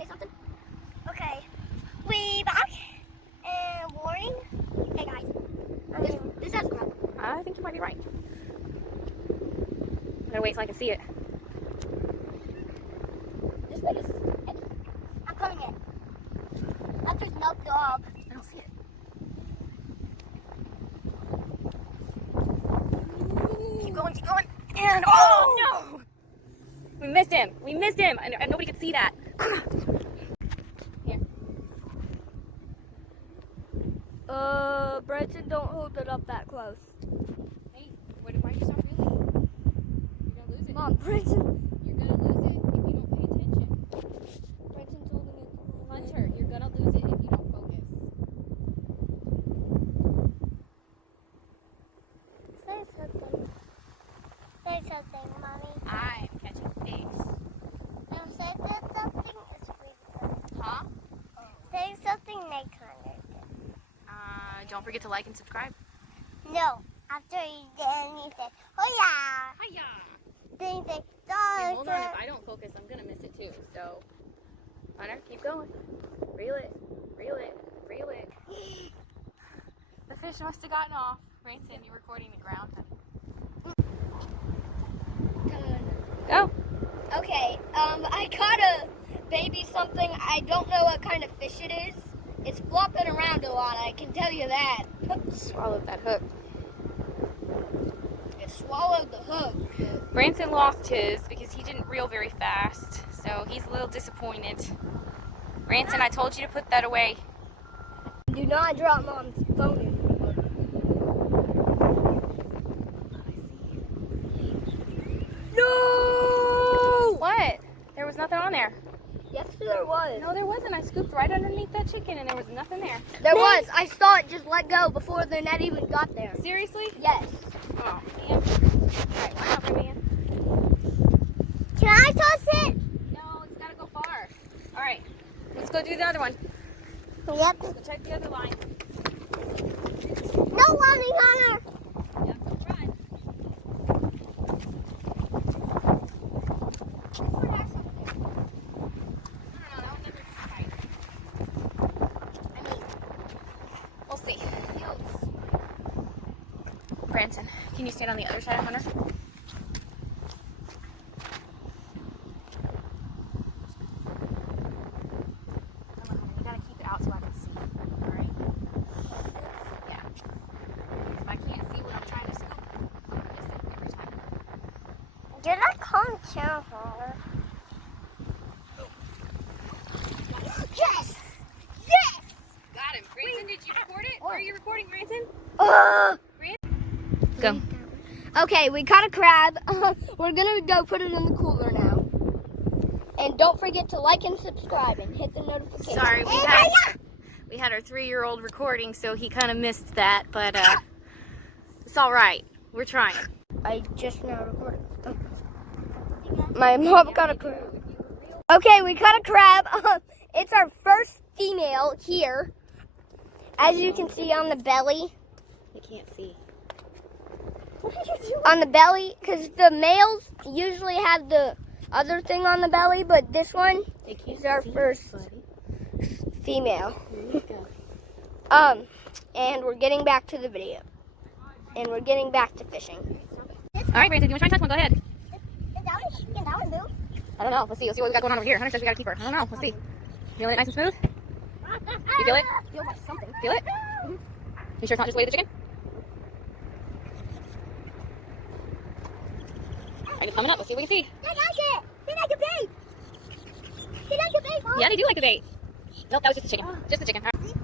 say something? Okay. We back. And warning. Hey guys. This has crap. I think you might be right. I'm gonna wait till I can see it. This thing is heavy. I'm coming in. That's just milk dog. I don't see it. Keep going, keep going. And oh no! We missed him. We missed him. And nobody could see that. Here. Brenton, don't hold it up that close. Hey, why did you stop reeling? You're gonna lose it. Mom, Brenton. You're gonna lose it if you don't pay attention. Brenton's holding it. Hunter, you're gonna lose it if you don't focus. Say something. Say something, Mommy. I'm catching fish. No, say something. It's really good. Huh? Say something they kind of Don't forget to like and subscribe. No. After you then you say, hola. Hiya! Then you say, Hey, dog. hold on, if I don't focus, I'm gonna miss it too. So, Hunter, keep going. Reel it, reel it, reel it. The fish must have gotten off. Branson, you're recording the ground, honey. Go. Okay, I caught a baby something. I don't know what kind of fish it is. It's flopping around a lot, I can tell you that. Swallowed that hook. It swallowed the hook. Branson lost his because he didn't reel very fast, so he's a little disappointed. Branson, I told you to put that away. Do not drop Mom's phone in. No! What? There was nothing on there. Yes, there was. No, there wasn't. I scooped right underneath that chicken and there was nothing there. There was. I saw it just let go before the net even got there. Seriously? Yes. Oh, man. Alright, why not, man? Can I toss it? No, it's gotta go far. Alright, let's go do the other one. Yep. Let's go check the other line. No running on her. Yeah, don't run. We'll see. Branson, can you stand on the other side of Hunter? Come on, Hunter, you gotta keep it out so I can see. Alright? Yeah. If I can't see what I'm trying to scoop, I miss it every time. Did I calm down her? Yes! Yes! Got him. Branson, did you record it? Where are you recording, Branson? Go. Okay, we caught a crab. We're gonna go put it in the cooler now. And don't forget to like and subscribe and hit the notification. Sorry, we had our 3-year-old recording, so he kind of missed that, but it's all right. We're trying. I just now recorded. Oh. My mom got a crab. Okay, we caught a crab. It's our first female here. As you can see on the belly. I can't see. On the belly, because the males usually have the other thing on the belly, but this one is our first female. And we're getting back to the video. And we're getting back to fishing. All right, Branson, you want to try and touch one? Go ahead. Can that one move? I don't know. Let's see. Let's see what we got going on over here. Hunter says we got to keep her. I don't know. Let's see. Feeling it nice and smooth? You feel it? Feel like something. Feel it? You sure it's not just the weight of the chicken? All right, it's coming up. Let's see what we can see. They like it. They like the bait. They like the bait, Mom. Yeah, they do like the bait. Nope, that was just the chicken. Just the chicken. All right.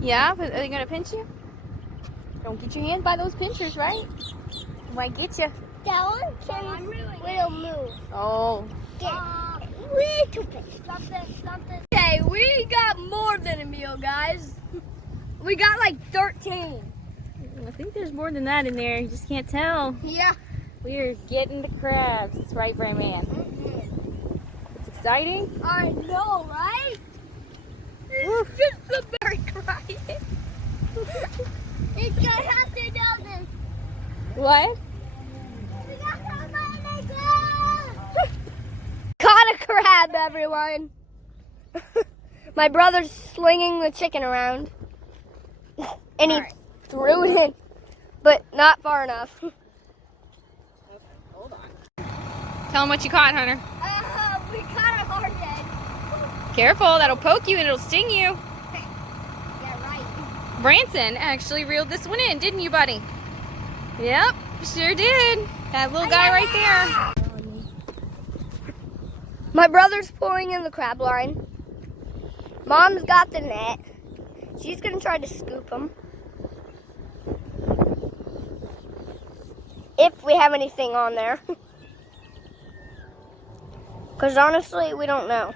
Yeah, but are they going to pinch you? Don't get your hand by those pinchers, right? Might get you. That one will move. Oh. Little bit. Something. Okay, we got more than a meal, guys. We got like 13. I think there's more than that in there. You just can't tell. Yeah. We're getting the crabs, right, Bray Man? It's exciting. I know, right? It's just a bird crying. It's gonna have to know this. What? Caught a crab, everyone. My brother's slinging the chicken around. And he threw it in, but not far enough. Okay, hold on. Tell him what you caught, Hunter. We caught a hard head. Careful, that'll poke you and it'll sting you. Yeah, right. Branson actually reeled this one in, didn't you, buddy? Yep, sure did. That little guy right there. My brother's pulling in the crab line. Mom's got the net. She's gonna try to scoop them. If we have anything on there. Because honestly, we don't know.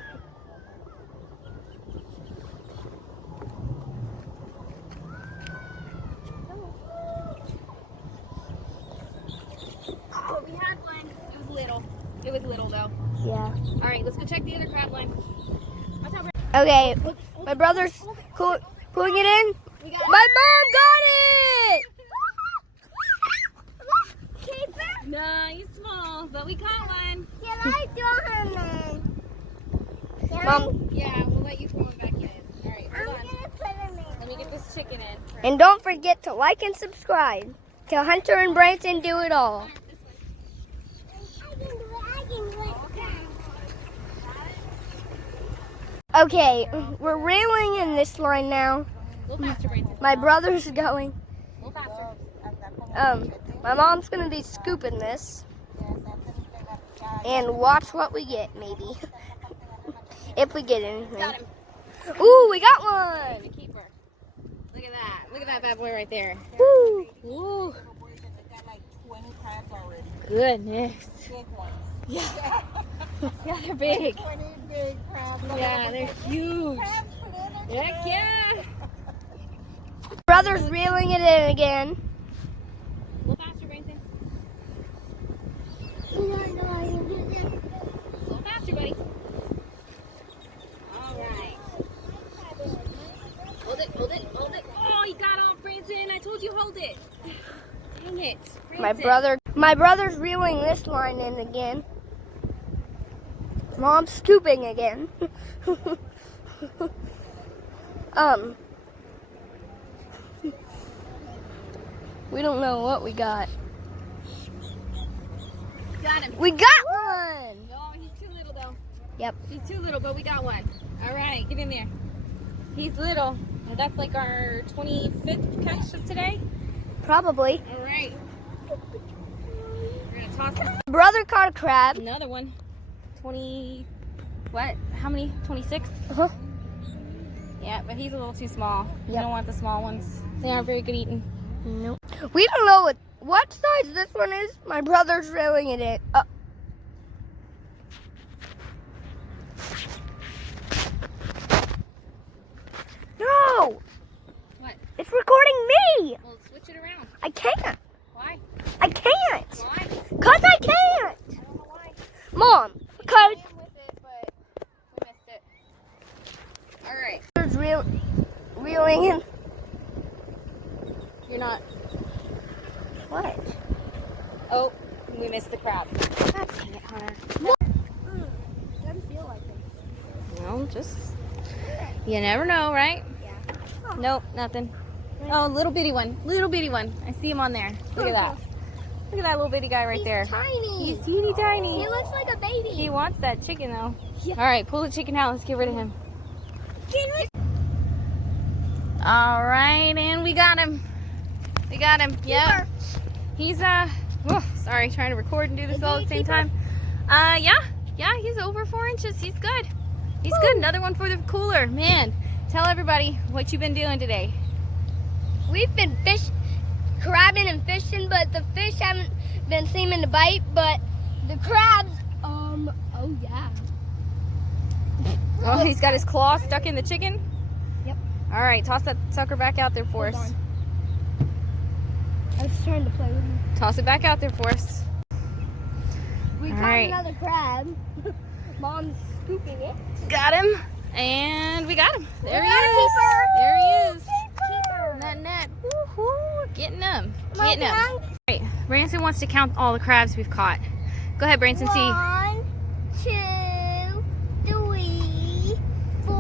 Oh, we had one. It was little. It was little, though. Yeah. All right, let's go check the other crab line. Okay, my brother's pulling it in. My mom got it! No, he's small, but we caught one. Can I throw him in? Mom. Yeah, we'll let you throw him back in. All right, hold on. Let me get this chicken in. And don't forget to like and subscribe to Hunter and Branson do it all. Okay, we're reeling in this line now. A little faster, Branson. My brother's going. A little faster. My mom's gonna be scooping this. And watch what we get, maybe. If we get anything. Got him. Ooh, we got one! He's a keeper. Look at that. Look at that bad boy right there. Woo! Woo. Like 20 crabs already. Goodness. Big ones. Yeah. Yeah, they're big. 20 big crabs. Yeah, they're huge. Crabs for dinner Heck today. yeah. Brother's reeling it in again. A little faster, Branson. A little faster, buddy. All right. Hold it, hold it, hold it. Oh, he got off, Branson. I told you hold it. Dang it. Branson. My brother's reeling this line in again. Mom's scooping again. We don't know what we got. Got him. We got one! No, he's too little, though. Yep. He's too little, but we got one. All right, get in there. He's little. Well, that's like our 25th catch of today. Probably. All right. We're going to toss this. Brother caught a crab. Another one. 20, what? How many? 26? Uh-huh. Yeah, but he's a little too small. You Yep. don't want the small ones. They aren't very good eating. Nope. We don't know what size this one is. My brother's reeling it in. No! What? It's recording me! Well, switch it around. I can't. Why? I can't. Why? Cause I can't. I don't know why. Mom, because I am with it, but we missed it. All right. brother's reeling in. You're not. What? Oh, we missed the crab. God dang it, Hunter. Doesn't feel like it. No, just, you never know, right? Yeah. Nope, nothing. Oh, little bitty one. Little bitty one. I see him on there. Look at that. Look at that little bitty guy right there. Tiny. He's teeny tiny. He looks like a baby. He wants that chicken, though. Yeah. All right, pull the chicken out. Let's get rid of him. All right, and we got him. We got him. Yep. He's, sorry, trying to record and do this all at the same time. Yeah, he's over 4 inches. He's good. He's good. Another one for the cooler. Man, tell everybody what you've been doing today. We've been crabbing and fishing, but the fish haven't been seeming to bite, but the crabs, oh yeah. Oh, he's got his claw stuck in the chicken? Yep. All right, toss that sucker back out there for us. Hold on. I was trying to play with him. Toss it back out there for us. We All caught right. another crab. Mom's scooping it. Got him. And we got him. There he got a is. keeper. There he is. Keeper. That net. Woohoo. Getting him. My Getting him. God. All right. Branson wants to count all the crabs we've caught. Go ahead, Branson. See. 1, 2, 3, 4,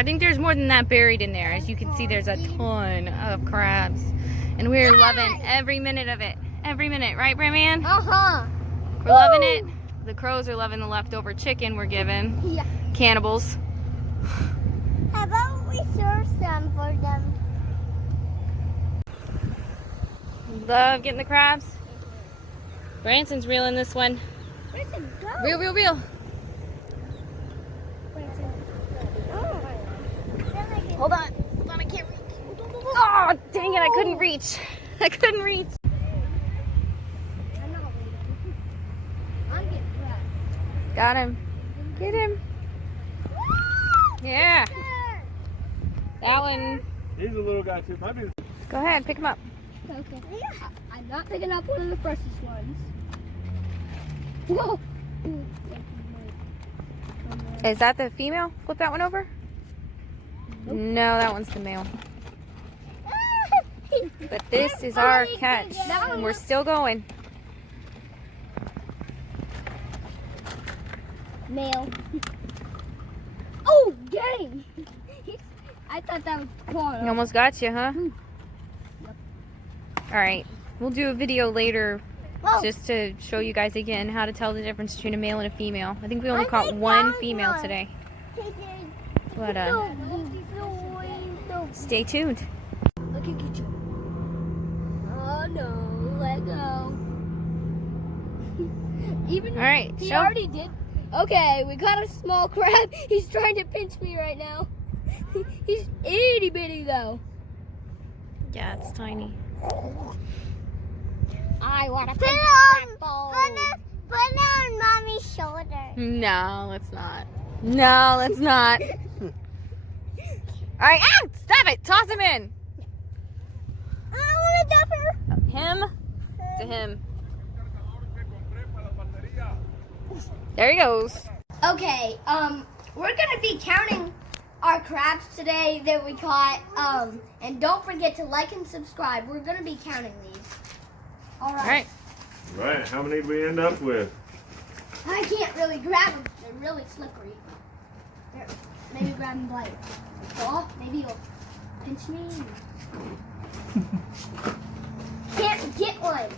I think there's more than that buried in there. As you can see, there's a ton of crabs. And we're loving every minute of it. Every minute, right, Brandman? Uh-huh. We're loving it. The crows are loving the leftover chicken we're given. Yeah. Cannibals. How about we serve some for them? Love getting the crabs. Branson's reeling this one. Where's it go? Reel, reel, reel. Hold on. Hold on, I can't reach. Oh, dang it, I couldn't reach. I couldn't reach. I'm not waiting. I'm getting grabbed. Got him. Get him. Yeah. That one. He's a little guy too. Might be. Go ahead, pick him up. Okay. I'm not picking up one of the freshest ones. Whoa. Is that the female? Flip that one over. Nope. No, that one's the male. But this is our catch. And we're still going. Male. Oh, dang! I thought that was caught. He almost got you, huh? Yep. Alright. We'll do a video later Oh. just to show you guys again how to tell the difference between a male and a female. I think we only I caught think one that was female one. today. But No. stay tuned. I can get you. Oh no, let go. Even All right, he show. already did. Okay, we got a small crab. He's trying to pinch me right now. He's itty bitty though. Yeah, it's tiny. I want to put it on mommy's shoulder. No, let's not. No, let's not. Alright, ow! Stop it! Toss him in! I want to dump her. Him to him. There he goes. Okay, we're gonna be counting our crabs today that we caught. And don't forget to like and subscribe. We're gonna be counting these. All right. Alright. Right. How many did we end up with? I can't really grab them. They're really slippery. Here, maybe grab them light. Oh, maybe you'll pinch me. Can't get one.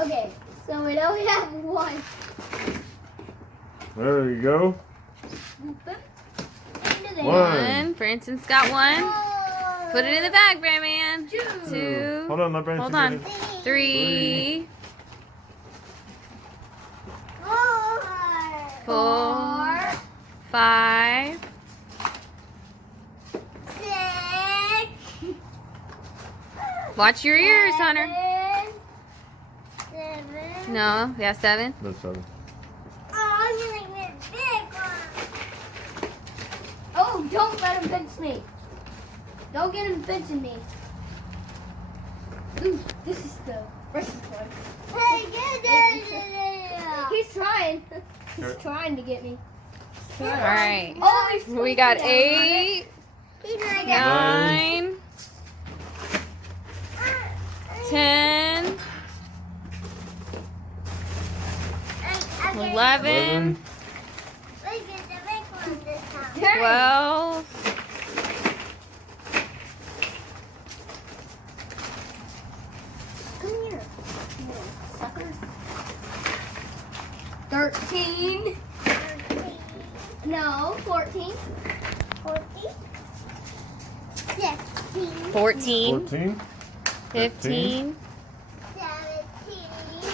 Okay, so we only have one. There you go. Swoop them into there. One. Branson's got one. Oh, Put it in the bag, Brandman. Two. Hold on, my brain's Hold on. getting- 3. 4. 4, 5. 6. Watch your ears, Hunter. 7. No, yeah, 7. That's 7. Oh, I'm gonna get a big one. Oh, don't let him pinch me. Don't get him pinching me. Ooh, this is the first one. He's trying. He's trying to get me. All right. Oh, he's We got down. 8, 9, 10, 11, 12, 13. No, 14. 14, 14. 15,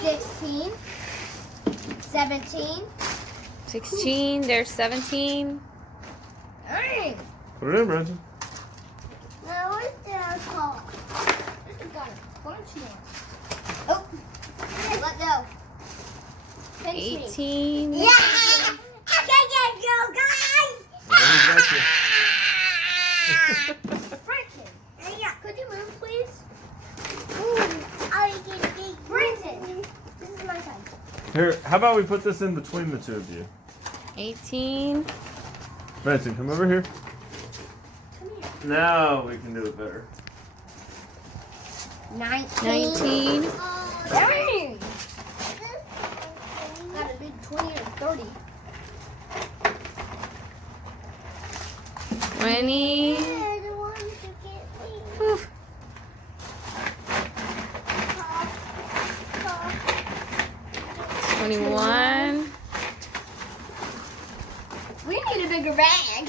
16. 17. 16. There's 17. Dang. Put it in, Branson. Now what's the call? There's a gun. Bunch more. Oh, let go. Pinch me. 18. Yeah! I can get you guys! Brenton, could you move, please? Brenton, this is my time. Here, how about we put this in between the two of you? 18. Branson, come over here. Come here. Now we can do it better. 19. Dang! Got a big 20 or 30. 20. Whew. 21. We need a bigger bag.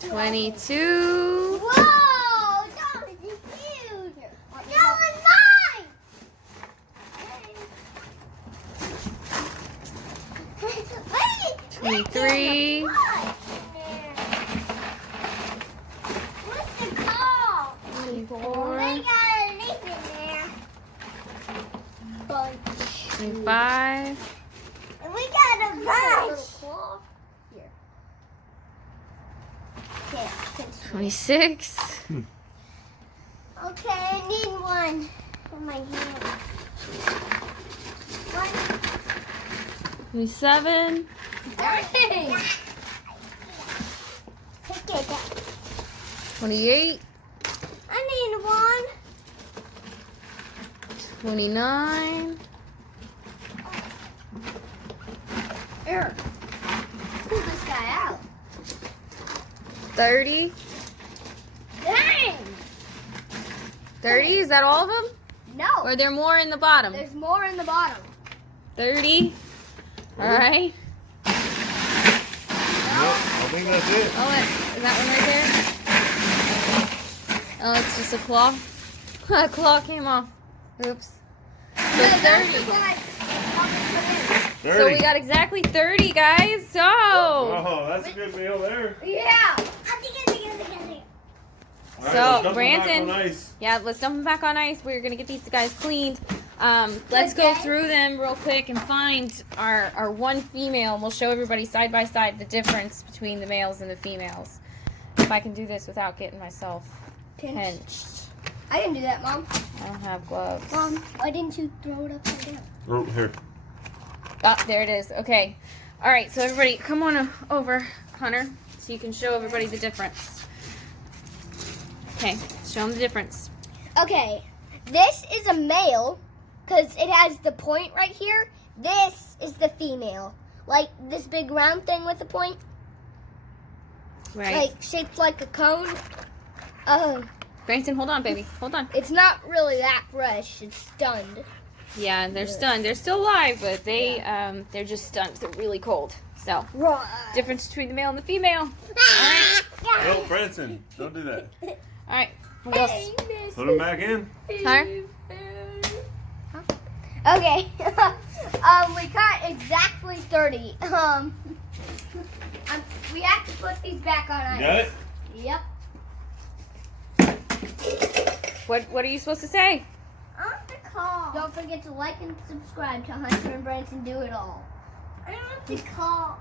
22. Whoa, that was huge. That was mine. Wait. 23. What's the call? 24. We got a leaf in there. Bunch. 25. And we got a bunch. Here. Okay, 26. okay, I need one in my hand. One. 27. Take it. 28. I need one. 29. Here. Pull this guy out. 30. Dang! 30. Is that all of them? No. Or are there more in the bottom? There's more in the bottom. 30. All right. Nope, I think that's it. Oh, is that one right there? Oh, it's just a claw. A claw came off. Oops. So 30. 30. So we got exactly 30, guys. So. Oh, that's a good meal there. Yeah. All right, So, let's dump them back Branson- on ice. Yeah, let's dump them back on ice. We're gonna get these guys cleaned. Let's go Okay. through them real quick and find our one female, and we'll show everybody side by side the difference between the males and the females. If I can do this without getting myself pinched. I can do that, Mom. I don't have gloves. Mom, why didn't you throw it upside down? Oh, here. Ah, there it is. Okay. All right, so everybody, come on over, Hunter, so you can show everybody the difference. Okay, show them the difference. Okay, this is a male because it has the point right here. This is the female. Like this big round thing with the point. Right. Like shaped like a cone. Branson, hold on, baby. Hold on. It's not really that fresh. It's stunned. Yeah, they're stunned. They're still alive, but they're just stunned. They're really cold. So, Right. difference between the male and the female. No, Branson, don't do that. All right, what else? Put them back in. Hunter? Okay. We got exactly 30. We have to put these back on ice. Got it? Yep. What are you supposed to say? Don't forget to like and subscribe to Hunter and Branson Do It All. I don't have to call.